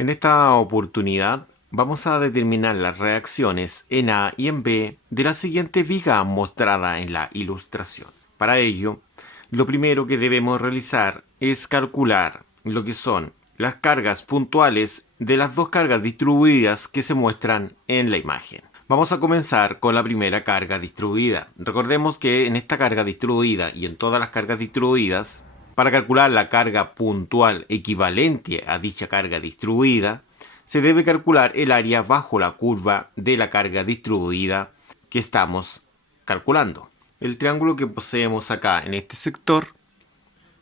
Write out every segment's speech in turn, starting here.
En esta oportunidad vamos a determinar las reacciones en A y en B de la siguiente viga mostrada en la ilustración. Para ello, lo primero que debemos realizar es calcular lo que son las cargas puntuales de las dos cargas distribuidas que se muestran en la imagen. Vamos a comenzar con la primera carga distribuida. Recordemos que en esta carga distribuida y en todas las cargas distribuidas, para calcular la carga puntual equivalente a dicha carga distribuida, se debe calcular el área bajo la curva de la carga distribuida que estamos calculando. El triángulo que poseemos acá en este sector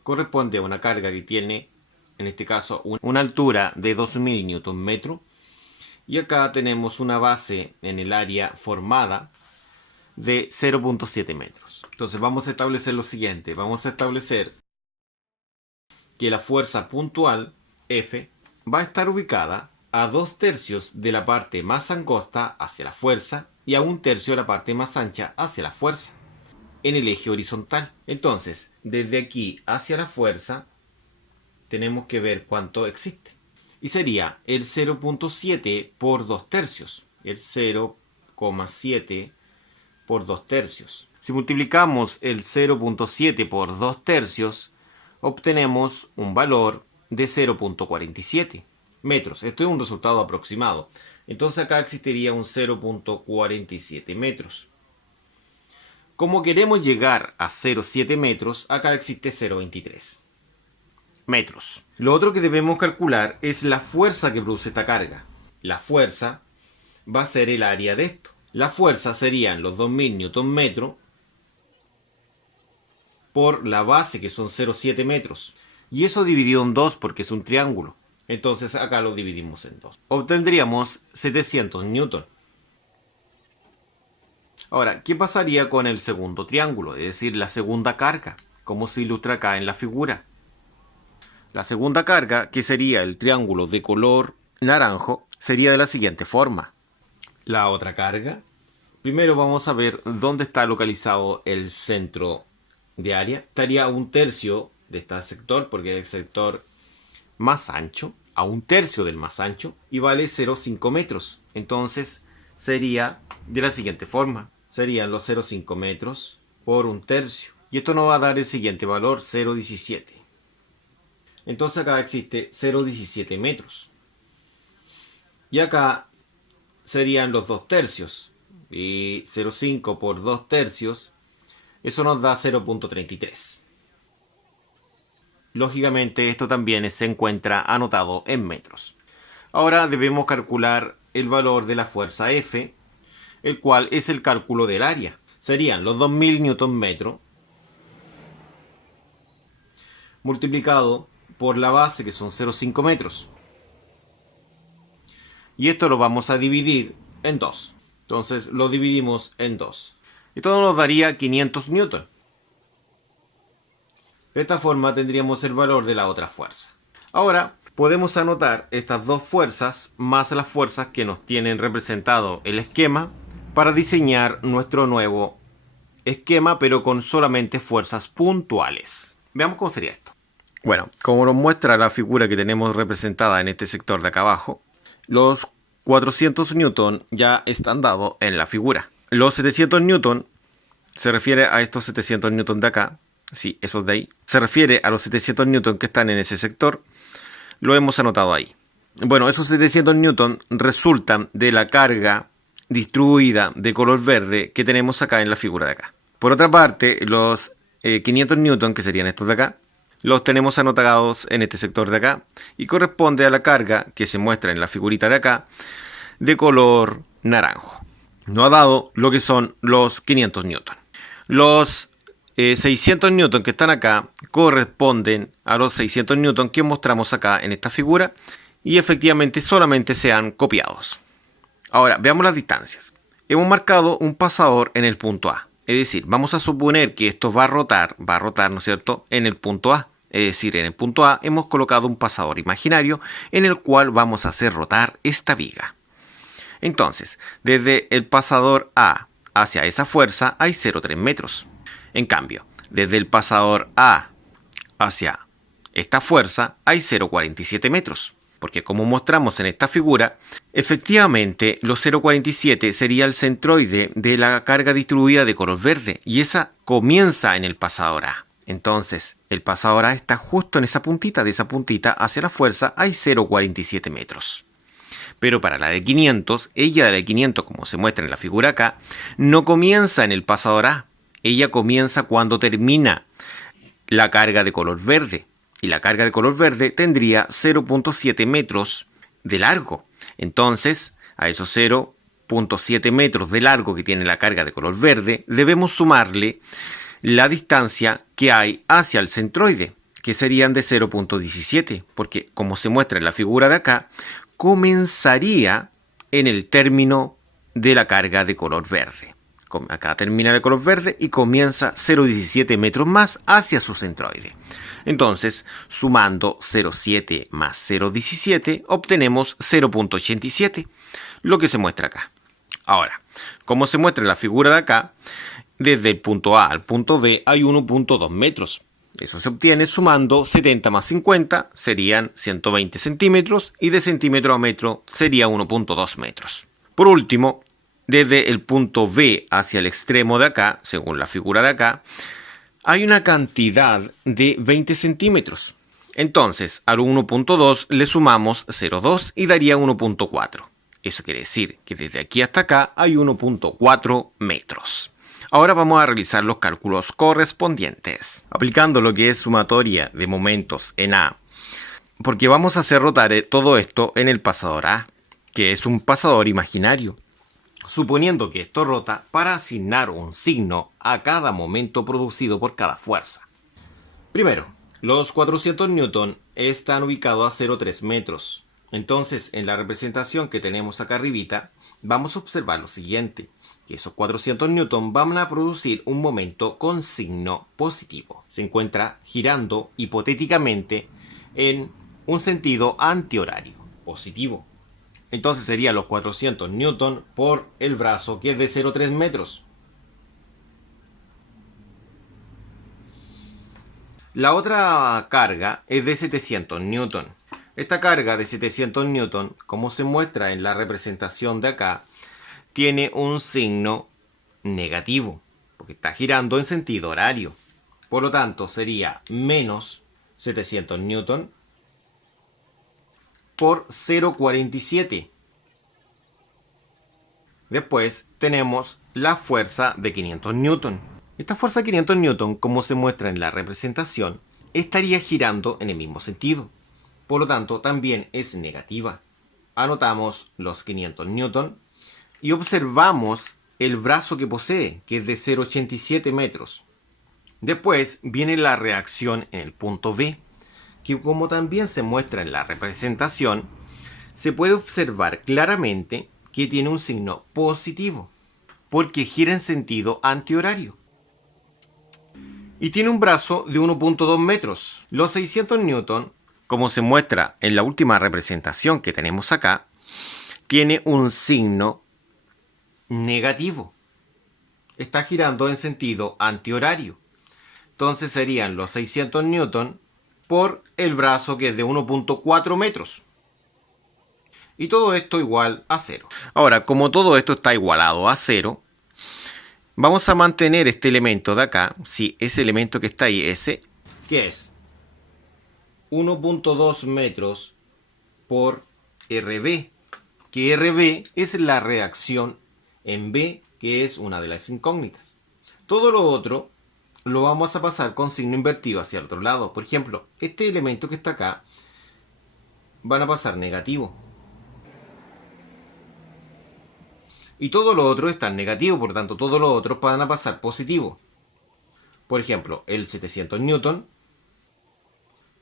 corresponde a una carga que tiene, en este caso, una altura de 2000 Nm. Y acá tenemos una base en el área formada de 0.7 metros. Entonces vamos a establecer lo siguiente. Vamos a establecer que la fuerza puntual, F, va a estar ubicada a 2/3 de la parte más angosta hacia la fuerza y a 1/3 de la parte más ancha hacia la fuerza, en el eje horizontal. Entonces, desde aquí hacia la fuerza, tenemos que ver cuánto existe. Y sería el 0.7 por 2/3. El 0,7 por 2/3. Si multiplicamos el 0.7 por 2/3, obtenemos un valor de 0.47 metros. Esto es un resultado aproximado. Entonces acá existiría un 0.47 metros. Como queremos llegar a 0,7 metros, acá existe 0,23 metros. Lo otro que debemos calcular es la fuerza que produce esta carga. La fuerza va a ser el área de esto. La fuerza serían los 2000 Nm por la base, que son 0,7 metros. Y eso dividido en 2 porque es un triángulo. Entonces acá lo dividimos en 2. Obtendríamos 700 newton. Ahora, ¿qué pasaría con el segundo triángulo? Es decir, la segunda carga, como se ilustra acá en la figura. La segunda carga, que sería el triángulo de color naranjo, sería de la siguiente forma. La otra carga. Primero vamos a ver dónde está localizado el centro de área. Estaría a 1/3 de este sector, porque es el sector más ancho, a 1/3 del más ancho, y vale 0,5 metros. Entonces sería de la siguiente forma. Serían los 0,5 metros por 1/3. Y esto nos va a dar el siguiente valor, 0,17. Entonces acá existe 0,17 metros. Y acá serían los 2/3. Y 0,5 por 2/3, eso nos da 0.33. Lógicamente esto también se encuentra anotado en metros. Ahora debemos calcular el valor de la fuerza F, el cual es el cálculo del área. Serían los 2000 Nm multiplicado por la base, que son 0,5 metros. Y esto lo vamos a dividir en 2. Entonces lo dividimos en 2. Esto nos daría 500 newton. De esta forma tendríamos el valor de la otra fuerza. Ahora podemos anotar estas dos fuerzas más las fuerzas que nos tienen representado el esquema para diseñar nuestro nuevo esquema, pero con solamente fuerzas puntuales. Veamos cómo sería esto. Bueno, como nos muestra la figura que tenemos representada en este sector de acá abajo, los 400 newton ya están dados en la figura. Los 700 newton se refiere a estos 700 newton de acá. Sí, esos de ahí. Se refiere a los 700 newton que están en ese sector. Lo hemos anotado ahí. Bueno, esos 700 newton resultan de la carga distribuida de color verde que tenemos acá en la figura de acá. Por otra parte, los 500 newton, que serían estos de acá, los tenemos anotados en este sector de acá y corresponde a la carga que se muestra en la figurita de acá de color naranjo. No ha dado lo que son los 500 newton. Los 600 newton que están acá corresponden a los 600 newton que mostramos acá en esta figura y efectivamente solamente se han copiados. Ahora veamos las distancias. Hemos marcado un pasador en el punto A. Es decir, vamos a suponer que esto va a rotar, ¿no es cierto?, en el punto A. Es decir, en el punto A hemos colocado un pasador imaginario en el cual vamos a hacer rotar esta viga. Entonces, desde el pasador A hacia esa fuerza hay 0,3 metros. En cambio, desde el pasador A hacia esta fuerza hay 0,47 metros. porque como mostramos en esta figura, efectivamente los 0,47 sería el centroide de la carga distribuida de color verde y esa comienza en el pasador A. Entonces, el pasador A está justo en esa puntita, de esa puntita hacia la fuerza hay 0,47 metros. Pero para la de 500, ella de la de 500, como se muestra en la figura acá, no comienza en el pasador A. Ella comienza cuando termina la carga de color verde. Y la carga de color verde tendría 0,7 metros de largo. Entonces, a esos 0,7 metros de largo que tiene la carga de color verde, debemos sumarle la distancia que hay hacia el centroide, que serían de 0,17, porque como se muestra en la figura de acá, comenzaría en el término de la carga de color verde. Acá termina el color verde y comienza 0,17 metros más hacia su centroide. Entonces, sumando 0,7 más 0,17, obtenemos 0,87, lo que se muestra acá. Ahora, como se muestra en la figura de acá, desde el punto A al punto B hay 1,2 metros. Eso se obtiene sumando 70 más 50, serían 120 centímetros, y de centímetro a metro sería 1,2 metros. Por último, desde el punto B hacia el extremo de acá, según la figura de acá, hay una cantidad de 20 centímetros. Entonces, al 1,2 le sumamos 0,2 y daría 1,4. Eso quiere decir que desde aquí hasta acá hay 1,4 metros. Ahora vamos a realizar los cálculos correspondientes, aplicando lo que es sumatoria de momentos en A, porque vamos a hacer rotar todo esto en el pasador A, que es un pasador imaginario, suponiendo que esto rota para asignar un signo a cada momento producido por cada fuerza. Primero, los 400 newton están ubicados a 0,3 metros. Entonces, en la representación que tenemos acá arribita, vamos a observar lo siguiente, que esos 400 newton van a producir un momento con signo positivo. Se encuentra girando hipotéticamente en un sentido antihorario, positivo. Entonces serían los 400 newton por el brazo, que es de 0,3 metros. La otra carga es de 700 newton. Esta carga de 700 newton, como se muestra en la representación de acá, tiene un signo negativo, porque está girando en sentido horario. Por lo tanto, sería menos 700 newton por 0,47. Después tenemos la fuerza de 500 newton. Esta fuerza de 500 newton, como se muestra en la representación, estaría girando en el mismo sentido. Por lo tanto, también es negativa. Anotamos los 500 newton y observamos el brazo que posee, que es de 0,87 metros. Después viene la reacción en el punto B, que como también se muestra en la representación, se puede observar claramente que tiene un signo positivo, porque gira en sentido antihorario. Y tiene un brazo de 1,2 metros. Los 600 newton, como se muestra en la última representación que tenemos acá, tiene un signo negativo. Está girando en sentido antihorario. Entonces serían los 600 newton por el brazo, que es de 1,4 metros. Y todo esto igual a 0. Ahora, como todo esto está igualado a 0, vamos a mantener este elemento de acá, si ese elemento que está ahí, ese, que es 1,2 metros por RB, que RB es la reacción en B, que es una de las incógnitas. Todo lo otro lo vamos a pasar con signo invertido hacia el otro lado. Por ejemplo, este elemento que está acá van a pasar negativo. Y todo lo otro está en negativo, por lo tanto, todos los otros van a pasar positivo. Por ejemplo, el 700 newton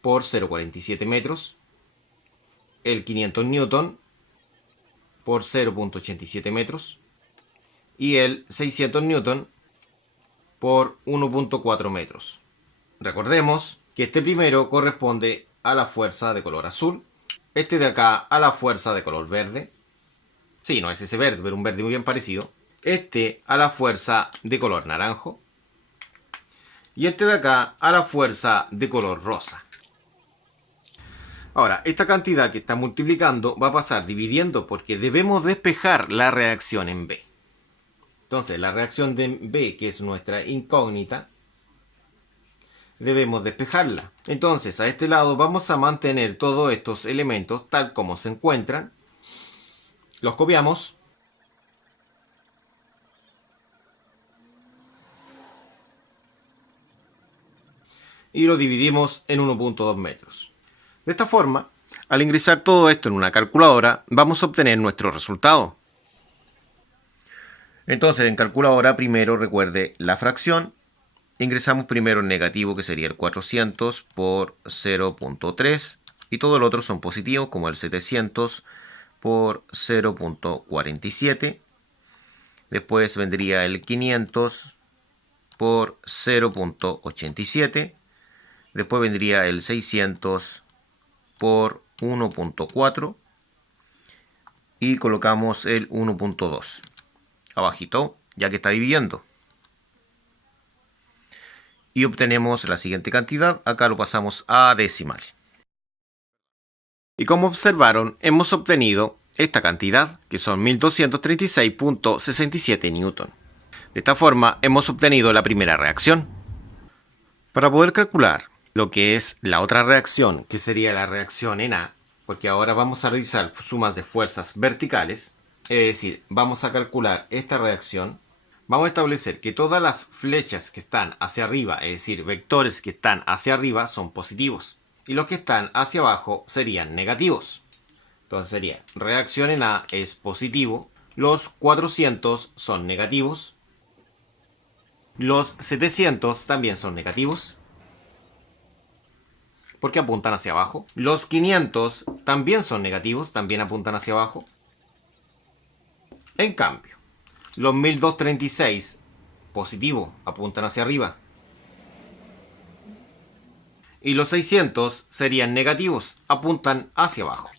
por 0,47 metros, el 500 newton por 0,87 metros y el 600 newton por 1,4 metros. Recordemos que este primero corresponde a la fuerza de color azul, este de acá a la fuerza de color verde. Sí, no es ese verde, pero un verde muy bien parecido. Este a la fuerza de color naranjo. Y este de acá a la fuerza de color rosa. Ahora, esta cantidad que está multiplicando va a pasar dividiendo porque debemos despejar la reacción en B. Entonces, la reacción de B, que es nuestra incógnita, debemos despejarla. Entonces, a este lado vamos a mantener todos estos elementos tal como se encuentran. Los copiamos. Y lo dividimos en 1.2 metros. De esta forma, al ingresar todo esto en una calculadora, vamos a obtener nuestro resultado. Entonces, en calculadora, primero recuerde la fracción. Ingresamos primero el negativo, que sería el 400 por 0.3. Y todo lo otro son positivos, como el 700 por 0.47. Después vendría el 500 por 0.87. Después vendría el 600 por 1.4 y colocamos el 1.2 abajito, ya que está dividiendo. Y obtenemos la siguiente cantidad. Acá lo pasamos a decimal. Y como observaron, hemos obtenido esta cantidad, que son 1236.67 newton. De esta forma, hemos obtenido la primera reacción. Para poder calcular lo que es la otra reacción, que sería la reacción en A, porque ahora vamos a realizar sumas de fuerzas verticales, es decir, vamos a calcular esta reacción, vamos a establecer que todas las flechas que están hacia arriba, es decir, vectores que están hacia arriba son positivos, y los que están hacia abajo serían negativos. Entonces sería, reacción en A es positivo, los 400 son negativos, los 700 también son negativos, porque apuntan hacia abajo. Los 500 también son negativos, también apuntan hacia abajo. En cambio, los 1236 positivo, apuntan hacia arriba. Y los 600 serían negativos, apuntan hacia abajo.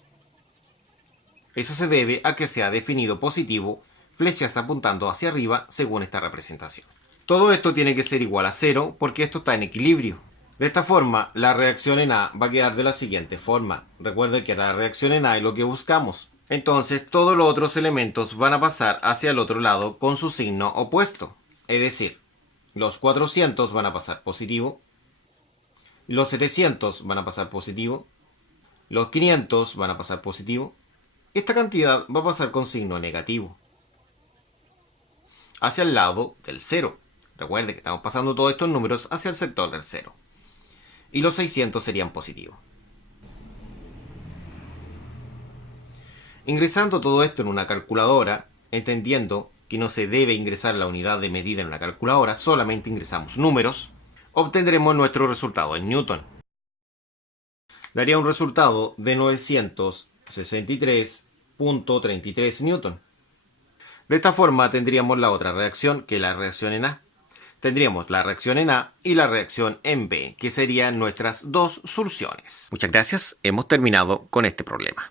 Eso se debe a que se ha definido positivo, flechas apuntando hacia arriba según esta representación. Todo esto tiene que ser igual a 0 porque esto está en equilibrio. De esta forma, la reacción en A va a quedar de la siguiente forma. Recuerden que la reacción en A es lo que buscamos. Entonces, todos los otros elementos van a pasar hacia el otro lado con su signo opuesto. Es decir, los 400 van a pasar positivo, los 700 van a pasar positivo, los 500 van a pasar positivo. Esta cantidad va a pasar con signo negativo, hacia el lado del 0. Recuerden que estamos pasando todos estos números hacia el sector del 0. Y los 600 serían positivos. Ingresando todo esto en una calculadora, entendiendo que no se debe ingresar la unidad de medida en una calculadora, solamente ingresamos números, obtendremos nuestro resultado en Newton. Daría un resultado de 963.33 Newton. De esta forma tendríamos la otra reacción, que es la reacción en A. Tendríamos la reacción en A y la reacción en B, que serían nuestras dos soluciones. Muchas gracias, hemos terminado con este problema.